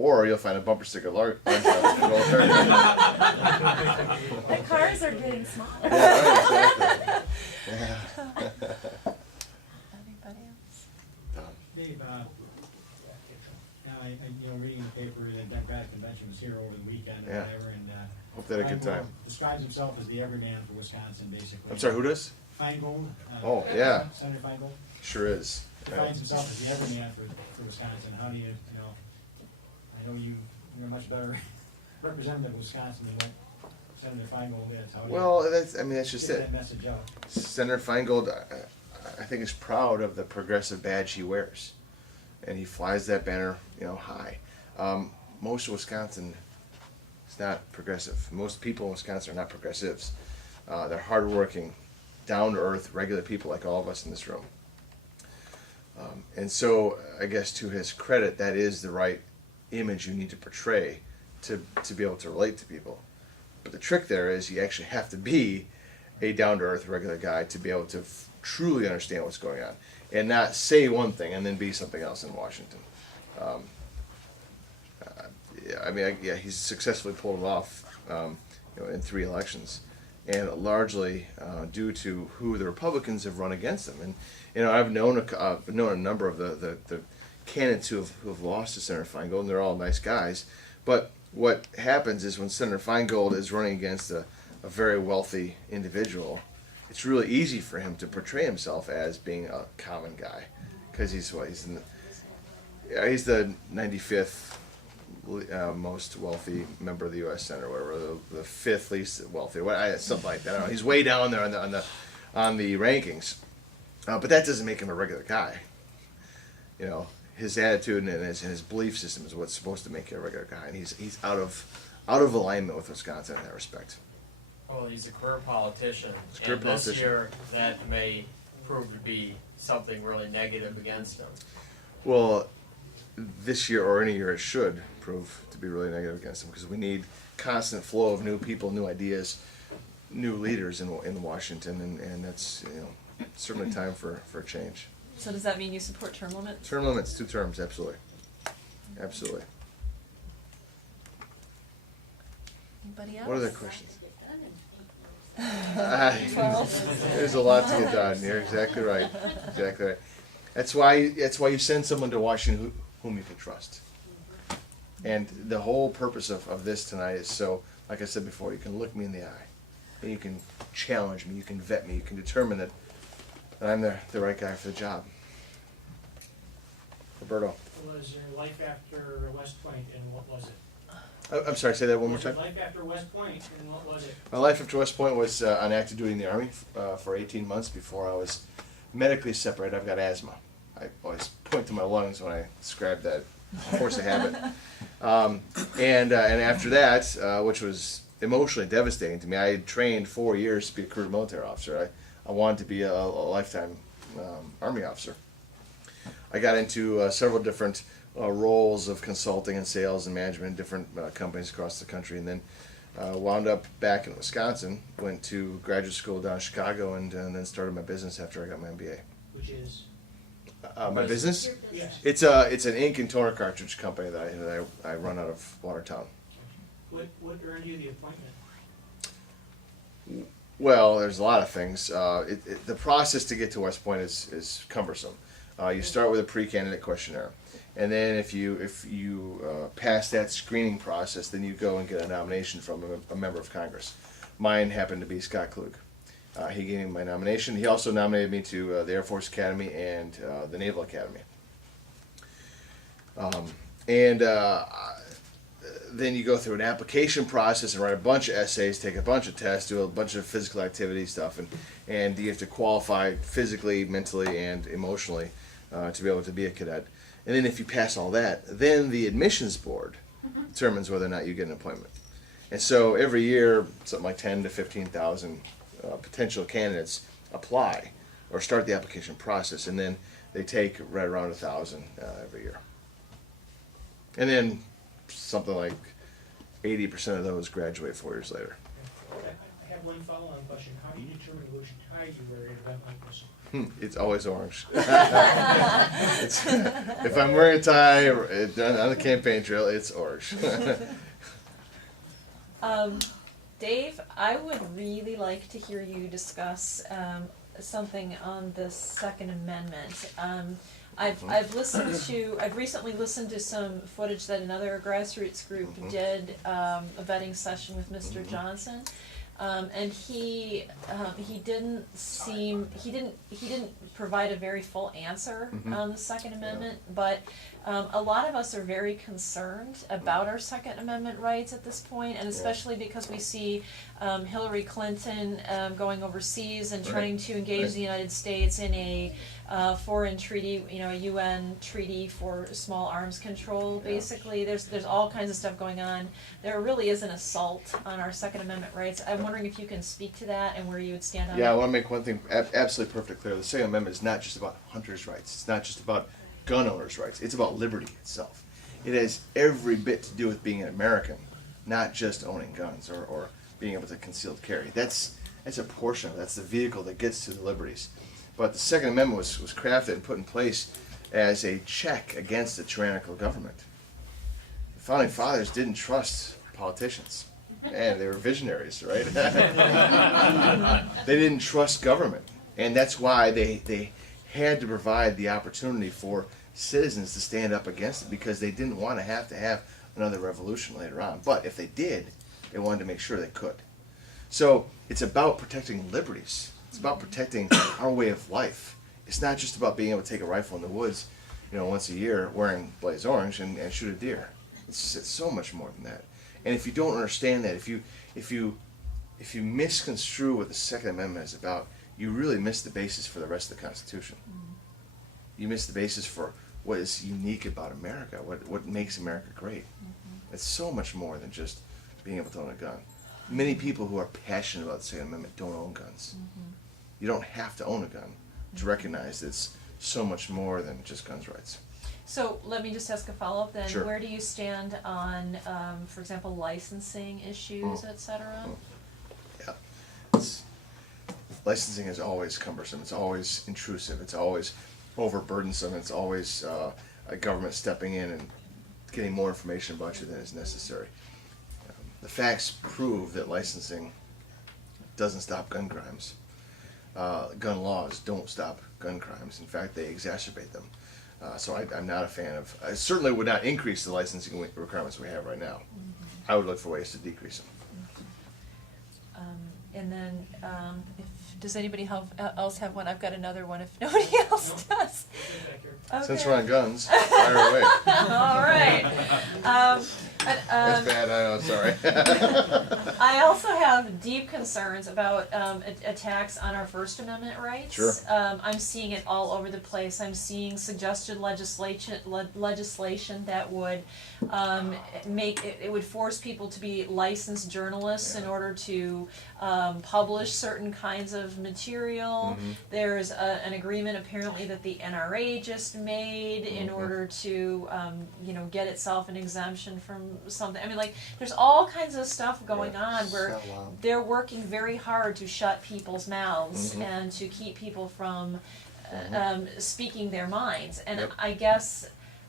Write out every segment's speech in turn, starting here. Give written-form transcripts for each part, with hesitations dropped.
or you'll find a bumper sticker large. The cars are getting smaller. Yeah, right, exactly. Yeah. Anybody else? Dave, now reading the paper, the Democratic Convention was here over the weekend or Yeah. whatever, and Hope they had a good time. describes himself as the everyman for Wisconsin, basically. I'm sorry, who does? Feingold. Oh, yeah. Senator Feingold Sure is. defines himself as the everyman for Wisconsin. How do you, I know you're a much better representative of Wisconsin than what Senator Feingold is. How do Well, you that's just get it. that message out? Senator Feingold, I think, is proud of the progressive badge he wears, and he flies that banner, high. Most of Wisconsin is not progressive. Most people in Wisconsin are not progressives. They're hardworking, down-to-earth, regular people like all of us in this room. And so, I guess to his credit, that is the right image you need to portray to be able to relate to people. But the trick there is you actually have to be a down-to-earth, regular guy to be able to truly understand what's going on, and not say one thing and then be something else in Washington. He's successfully pulled it off, in 3 elections, and largely due to who the Republicans have run against him. And I've known a number of the candidates who have lost to Senator Feingold, and they're all nice guys. But what happens is when Senator Feingold is running against a very wealthy individual, it's really easy for him to portray himself as being a common guy, because he's the 95th most wealthy member of the U.S. Senate, or whatever, the 5th least wealthy, something like that. I don't know. He's way down there on the rankings, but that doesn't make him a regular guy. His attitude and his belief system is what's supposed to make you a regular guy, and he's out of alignment with Wisconsin in that respect. Well, he's a career politician, and this year that may prove to be something really negative against him. Well, this year or any year it should prove to be really negative against him, because we need constant flow of new people, new ideas, new leaders in Washington, and that's certainly time for a change. So does that mean you support term limits? Term limits, 2 terms, absolutely. Absolutely. Anybody else? What other questions? 12. There's a lot to get done. You're exactly right. Exactly right. That's why you send someone to Washington whom you can trust. And the whole purpose of this tonight is so, like I said before, you can look me in the eye, and you can challenge me, you can vet me, you can determine that I'm the right guy for the job. Roberto. Was your life after West Point, and what was it? I'm sorry, say that one more Was your time. life after West Point, and what was it? My life after West Point was on active duty in the Army for 18 months before I was medically separated. I've got asthma. I always point to my lungs when I describe that. Of course I have it. And after that, which was emotionally devastating to me, I had trained 4 years to be a career military officer. I wanted to be a lifetime Army officer. I got into several different roles of consulting and sales and management in different companies across the country, and then wound up back in Wisconsin, went to graduate school down in Chicago, and then started my business after I got my MBA. Which is? My business? Yes. It's an ink and toner cartridge company that I run out of Watertown. What earned you the appointment? Well, there's a lot of things. The process to get to West Point is cumbersome. You start with a pre-candidate questionnaire, and then if you pass that screening process, then you go and get a nomination from a member of Congress. Mine happened to be Scott Klug. He gave me my nomination. He also nominated me to the Air Force Academy and the Naval Academy. Then you go through an application process and write a bunch of essays, take a bunch of tests, do a bunch of physical activity stuff, and you have to qualify physically, mentally, and emotionally to be able to be a cadet. And then if you pass all that, then the admissions board determines whether or not you get an appointment. And so every year, something like 10 to 15,000 potential candidates apply or start the application process, and then they take right around 1,000 every year. And then something like 80% of those graduate 4 years later. I have have one follow-on question. How do you determine which tie you wear at an event like this? It's always orange. If I'm wearing a tie on the campaign trail, it's orange. Dave, I would really like to hear you discuss something on the Second Amendment. I've recently listened to some footage that another grassroots group did, a vetting session with Mr. Johnson. And he didn't provide a very full answer on the Second Amendment, but a lot of us are very concerned about our Second Amendment rights at this point, and especially because we see Hillary Clinton going overseas and trying to engage the United States in a foreign treaty, a UN treaty for small arms control. Basically, there's all kinds of stuff going on. There really is an assault on our Second Amendment rights. I'm wondering if you can speak to that and where you would stand on Yeah, I it. want to make one thing absolutely perfectly clear. The Second Amendment is not just about hunters' rights. It's not just about gun owners' rights. It's about liberty itself. It has every bit to do with being an American, not just owning guns or being able to concealed carry. That's a portion of it. That's the vehicle that gets to the liberties. But the Second Amendment was crafted and put in place as a check against a tyrannical government. The Founding Fathers didn't trust politicians. And they were visionaries, right? They didn't trust government. And that's why they had to provide the opportunity for citizens to stand up against it, because they didn't want to have another revolution later on. But if they did, they wanted to make sure they could. So it's about protecting liberties. It's about protecting our way of life. It's not just about being able to take a rifle in the woods, once a year wearing blaze orange and shoot a deer. It's so much more than that. And if you don't understand that, if you misconstrue what the Second Amendment is about, you really miss the basis for the rest of the Constitution. You miss the basis for what is unique about America, what makes America great. It's so much more than just being able to own a gun. Many people who are passionate about the Second Amendment don't own guns. You don't have to own a gun to recognize that it's so much more than just guns rights. So let me just ask a follow-up then. Sure. Where do you stand on, for example, licensing issues, et cetera? Yeah. Licensing is always cumbersome. It's always intrusive. It's always overburdensome. It's always a government stepping in and getting more information about you than is necessary. The facts prove that licensing doesn't stop gun crimes. Gun laws don't stop gun crimes. In fact, they exacerbate them. So I'm not a fan of. I certainly would not increase the licensing requirements we have right now. I would look for ways to decrease them. And then, does anybody else have one? I've got another one if nobody else does. Okay. Since we're on guns, fire away. All right. That's bad. I know. Sorry. I also have deep concerns about attacks on our First Amendment rights. Sure. I'm seeing it all over the place. I'm seeing suggested legislation that would it would force people to be licensed journalists in order to publish certain kinds of material. There's an agreement apparently that the NRA just made in order to get itself an exemption from something. I mean, like, there's all kinds of stuff going on where they're working very hard to shut people's mouths and to keep people from speaking their minds. And I guess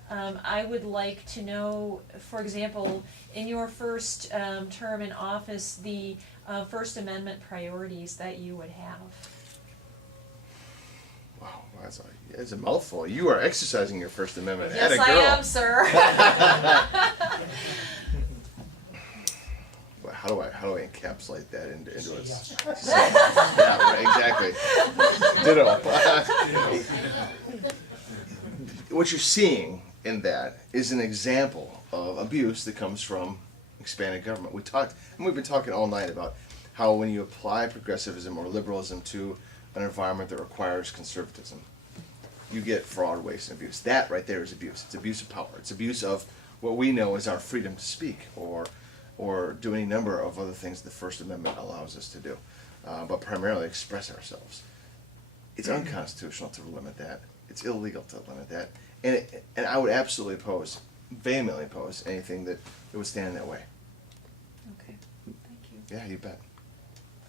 I would like to know, for example, in your first term in office, the First Amendment priorities that you would have. Wow, that's a mouthful. You are exercising your First Amendment. Yes, Atta I girl. am, sir. Well, how do I encapsulate that into its? Yeah, right, exactly. Ditto. What you're seeing in that is an example of abuse that comes from expanded government. We've been talking all night about how when you apply progressivism or liberalism to an environment that requires conservatism, you get fraud, waste, and abuse. That right there is abuse. It's abuse of power. It's abuse of what we know as our freedom to speak or do any number of other things the First Amendment allows us to do, but primarily express ourselves. It's unconstitutional to limit that. It's illegal to limit that. And I would absolutely vehemently oppose anything that would stand in that way. Okay, thank you. Yeah, you bet.